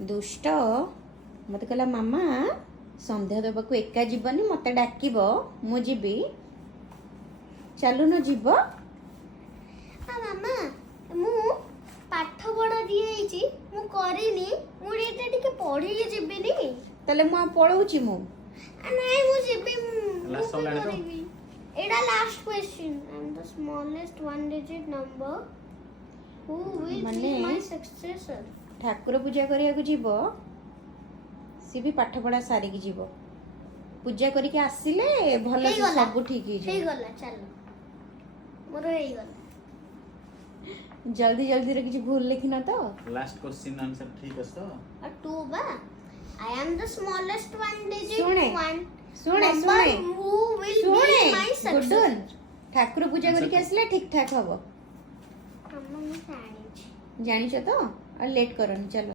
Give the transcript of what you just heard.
दुष्ट मत कहला मामा संध्या देवाक एका जीवनी मत डाकिब मु जीबी चलु न जीव मामा मु पाठ पढ़ा दिए मु करिनी मु एटा टिके पढ़ी के जीबेनी तले मु पळौची मु नहीं मु जीबी लास्ट सवाल है तो एटा last question I am the smallest one digit number who will be माने माय सक्सेसर ठाकुर पूजा करिया को जीव सी भी पाठ पढ़ा सारी की जीव पूजा करके आसिले भल से सब ठीक हे गला चलो मोर हे गला जल्दी जल्दी रे किछ भूल लिखिना तो लास्ट क्वेश्चन आंसर ठीक है तो और 2 बा I am the smallest one digit सुने, वन सुने सुने हु विल सुने बी माय सक्सेसर गुडन ठाकुर पूजा करके आसिले ठीक ठाक हबो हम जानी जानिछ तो और लेट करनी चलो।